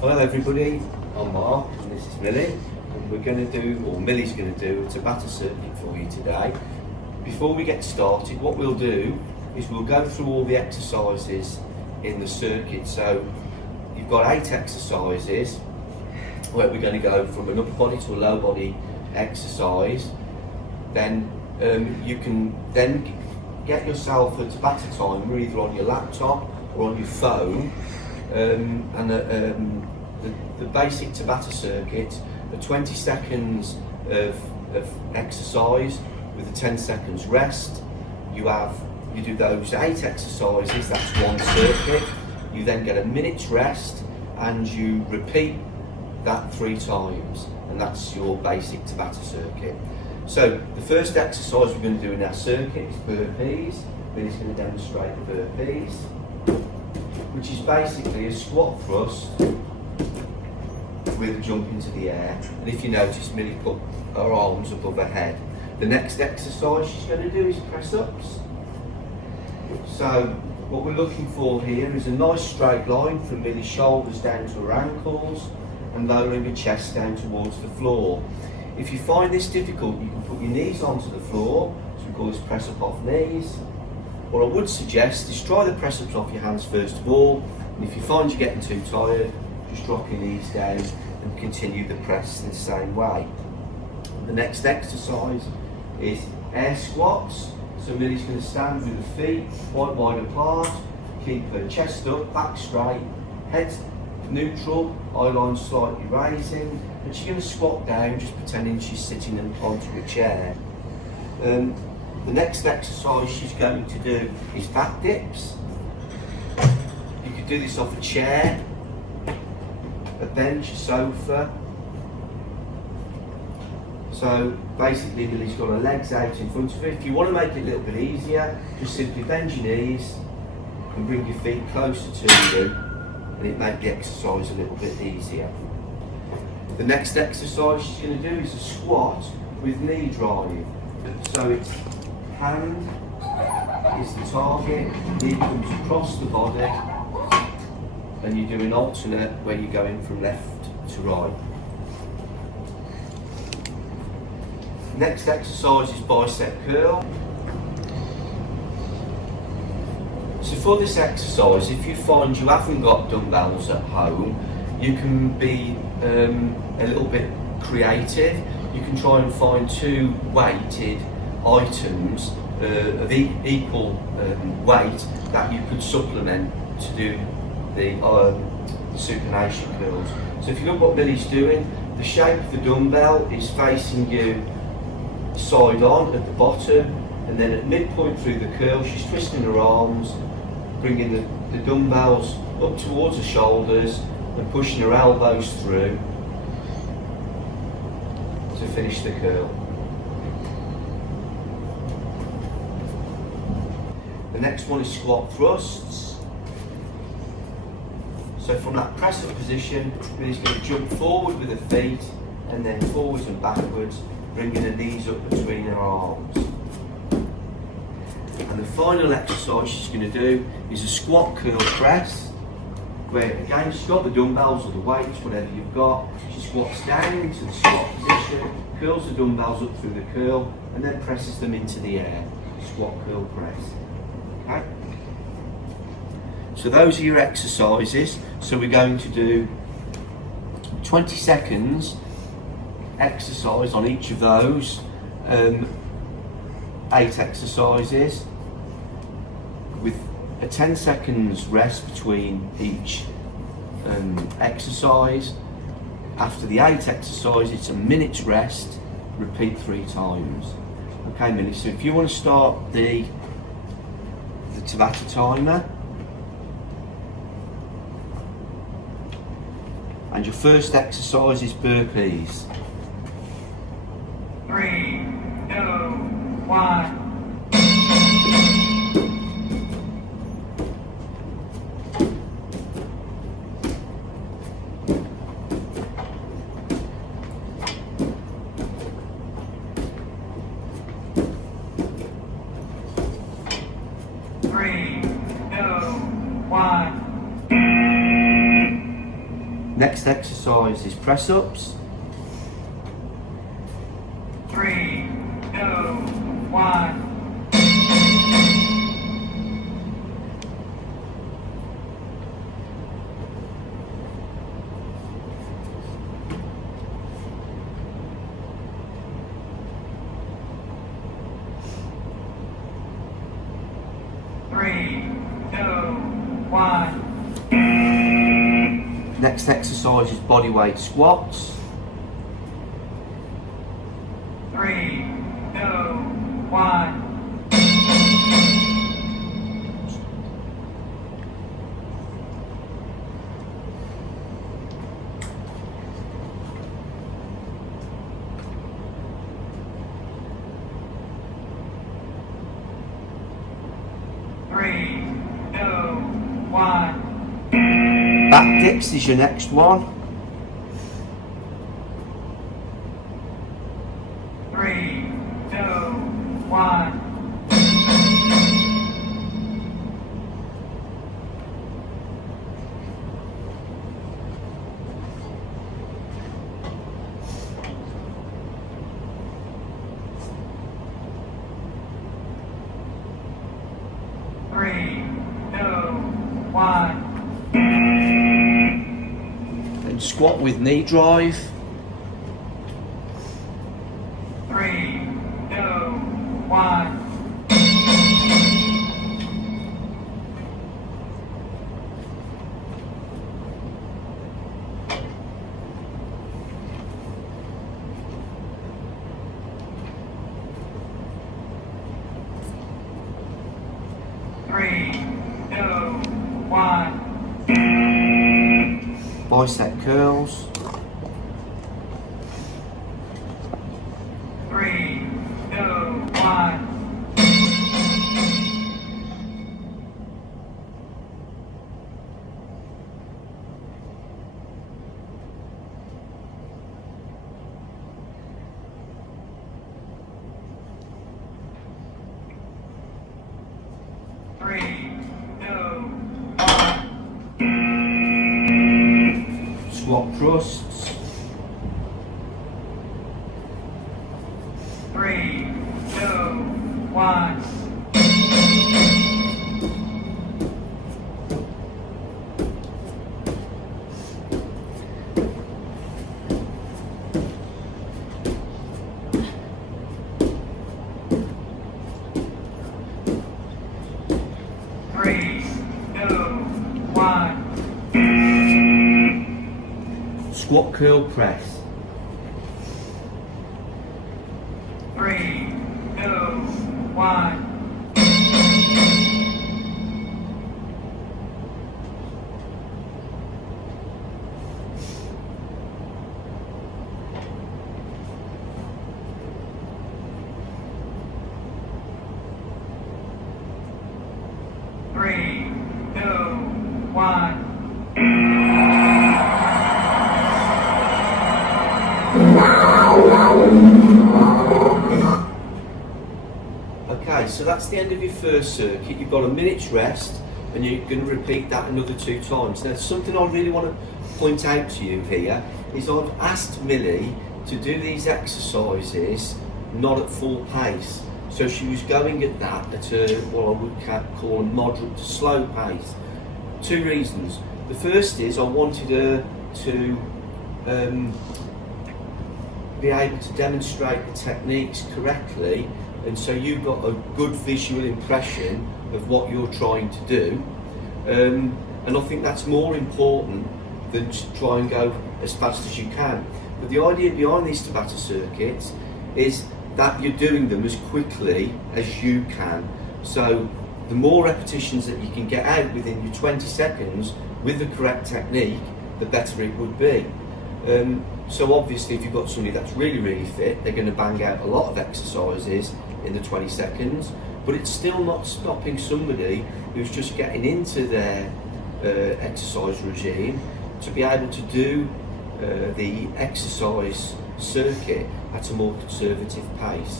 Hello everybody, I'm Mark and this is Millie, and Millie's going to do a Tabata circuit for you today. Before we get started, what we'll do is we'll go through all the exercises in the circuit. So you've got 8 exercises where we're going to go from an upper body to a lower body exercise. Then you can then get yourself a Tabata timer either on your laptop or on your phone. The basic Tabata circuit are 20 seconds of exercise with a 10 seconds rest. You do those 8 exercises, that's one circuit. You then get a minute's rest and you repeat that 3 times, and that's your basic Tabata circuit. So the first exercise we're going to do in our circuit is burpees. Billy's going to demonstrate the burpees, which is basically a squat thrust with a jump into the air. And if you notice, Millie put her arms above her head. The next exercise she's going to do is press ups. So what we're looking for here is a nice straight line from Millie's shoulders down to her ankles and lowering her chest down towards the floor. If you find this difficult, you can put your knees onto the floor, so we call this press up off knees. What I would suggest is try the press ups off your hands first of all, and if you find you're getting too tired, just drop your knees down and continue the press in the same way. The next exercise is air squats. So Millie's going to stand with her feet quite wide apart, keep her chest up, back straight, head neutral, eye line slightly raising, and she's going to squat down just pretending she's sitting onto a chair. The next exercise she's going to do is back dips. You could do this off a chair, a bench, a sofa. So basically Millie's got her legs out in front of her. If you want to make it a little bit easier, just simply bend your knees and bring your feet closer to you, and it makes the exercise a little bit easier. The next exercise she's going to do is a squat with knee drive. So it's hand is the target, knee comes across the body, and you do an alternate where you're going from left to right. Next exercise is bicep curl. So for this exercise, if you find you haven't got dumbbells at home, you can be a little bit creative. You can try and find 2 weighted items of equal weight that you could supplement to do the supination curls. So if you look what Millie's doing, the shape of the dumbbell is facing you side on at the bottom, and then at midpoint through the curl she's twisting her arms, bringing the dumbbells up towards her shoulders and pushing her elbows through to finish the curl. The next one is squat thrusts. So from that press up position, Millie's going to jump forward with her feet and then forwards and backwards, bringing her knees up between her arms. And the final exercise she's going to do is a squat curl press, where again she's got the dumbbells or the weights, whatever you've got. She squats down into the squat position, curls the dumbbells up through the curl, and then presses them into the air. Squat curl press. Okay? So those are your exercises. So we're going to do 20 seconds exercise on each of those 8 exercises with a 10 seconds rest between each exercise. After the 8 exercises, it's a minute's rest, repeat 3 times. Okay, Millie, so if you want to start the Tabata timer, and your first exercise is burpees. 3, 2, 1. Three, two, one. Next exercise is press ups. 3, 2, 1. 3, 2, 1. Next exercise is body weight squats. 3, 2, 1. 3, 2, 1. Back dips is your next one. 3, 2, 1. 3, 2, 1. Then squat with knee drive. 3, 2, 1. 3, 2, 1. Bicep curls. 3, 2, 1. 3, 2, 1. Squat thrusts. 3, 2, 1. 3, 2, 1. Squat curl press. 3, 2, 1. 3, 2, 1. Okay, so that's the end of your first circuit. You've got a minute's rest and you're going to repeat that another 2 times. Now, something I really want to point out to you here is I've asked Millie to do these exercises not at full pace. So she was going at that at a, what I would call a moderate to slow pace. 2 reasons. The first is I wanted her to be able to demonstrate the techniques correctly, and so you got a good visual impression of what you're trying to do, and I think that's more important than to try and go as fast as you can. But the idea behind these Tabata circuits is that you're doing them as quickly as you can. So the more repetitions that you can get out within your 20 seconds with the correct technique, the better it would be. So obviously if you've got somebody that's really fit, they're going to bang out a lot of exercises in the 20 seconds, but it's still not stopping somebody who's just getting into their exercise regime to be able to do the exercise circuit at a more conservative pace.